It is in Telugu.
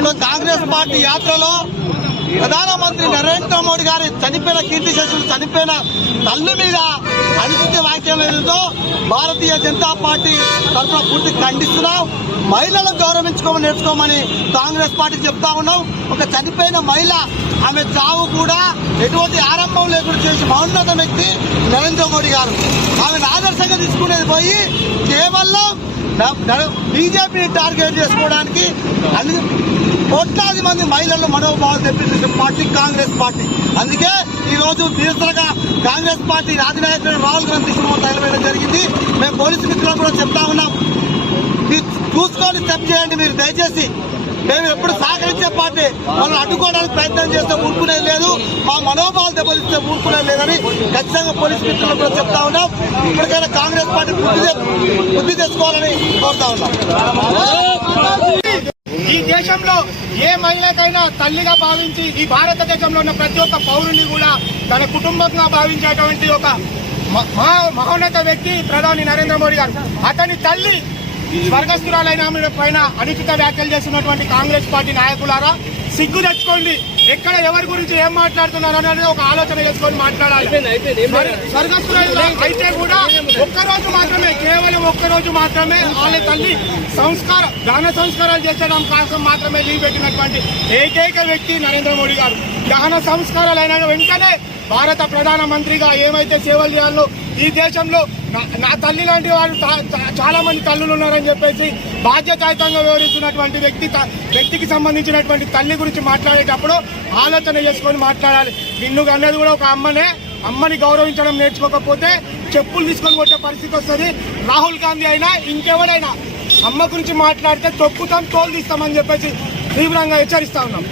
కాంగ్రెస్ పార్టీ యాత్రలో ప్రధానమంత్రి నరేంద్ర మోడీ గారి చనిపోయిన కీర్తి శేషులు చనిపోయిన తల్లి మీద అనుచిత వ్యాఖ్యలు ఏదో భారతీయ జనతా పార్టీ తరఫున పూర్తి ఖండిస్తున్నాం. మహిళలను గౌరవించుకోమని నేర్చుకోమని కాంగ్రెస్ పార్టీ చెప్తా ఉన్నాం. ఒక చనిపోయిన మహిళ ఆమె చావు కూడా ఎటువంటి ఆరంభం లేకుండా చేసి మౌన్నత వ్యక్తి నరేంద్ర మోడీ గారు. ఆమెను ఆదర్శంగా తీసుకునేది పోయి కేవలం బీజేపీని టార్గెట్ చేసుకోవడానికి అన్ని కోట్లాది మంది మహిళలు మనోభావాలు తెప్పించిన పార్టీ కాంగ్రెస్ పార్టీ. అందుకే ఈ రోజు నిరసనగా కాంగ్రెస్ పార్టీ అధినాయకుడు రాహుల్ గాంధీ తీసుకుని తగలవేయడం జరిగింది. మేము పోలీసు మిత్రులు కూడా చెప్తా ఉన్నాం. మీరు చూసుకొని స్టెప్ చేయండి మీరు దయచేసి. మేము ఎప్పుడు సహకరించే పార్టీ. మనం అడ్డుకోవడానికి ప్రయత్నం చేస్తే ఊరుకునేది లేదు. మా మనోభావాలు దెబ్బతిస్తే ఊరుకునేది లేదని ఖచ్చితంగా పోలీస్ మిత్రులు కూడా చెప్తా ఉన్నాం. ఇప్పటికైనా కాంగ్రెస్ పార్టీ బుద్ధి బుద్ధి తెచ్చుకోవాలని కోరుతా ఉన్నాం. ఈ దేశంలో ఏ మహిళకైనా తల్లిగా భావించి ఈ భారతదేశంలో ఉన్న ప్రతి ఒక్క పౌరుని కూడా తన కుటుంబంగా భావించేటువంటి ఒక మ- మహా- మహోన్నత వ్యక్తి ప్రధాని నరేంద్ర మోడీ గారు. అతని తల్లి స్వర్గస్థురాలైన పైన అనుచిత వ్యాఖ్యలు చేస్తున్నటువంటి కాంగ్రెస్ పార్టీ నాయకులారా సిగ్గు తెచ్చుకోండి. ఎక్కడ ఎవరి గురించి ఏం మాట్లాడుతున్నారు అనేది ఒక ఆలోచన చేసుకొని మాట్లాడాలి. స్వర్గస్థురాలు అయితే కూడా ఒక్కరోజు మాత్రమే కేవలం ఒక్కరోజు మాత్రమే వాళ్ళ తల్లి సంస్కార దాన సంస్కారాలు చేసడం కోసం మాత్రమే లీవ్ పెట్టినటువంటి ఏకైక వ్యక్తి నరేంద్ర మోడీ గారు. దాన సంస్కారాలు అయిన వెంటనే భారత ప్రధాన మంత్రిగా ఏమైతే సేవలు చేయాలో ఈ దేశంలో నా- నా తల్లి లాంటి వారు చాలా మంది తల్లులు ఉన్నారని చెప్పేసి బాధ్యతాయుతంగా వివరిస్తున్నటువంటి వ్యక్తి త- వ్యక్తికి సంబంధించినటువంటి తల్లి గురించి మాట్లాడేటప్పుడు ఆలోచన చేసుకొని మాట్లాడాలి. నిన్ను అన్నది కూడా ఒక అమ్మనే అమ్మని గౌరవించడం నేర్చుకోకపోతే చెప్పులు తీసుకొని కొట్టే పరిస్థితి వస్తుంది. రాహుల్ గాంధీ అయినా ఇంకెవరైనా అమ్మ గురించి మాట్లాడితే తొక్కుతాం తోలు తీస్తామని చెప్పేసి తీవ్రంగా హెచ్చరిస్తా ఉన్నాం.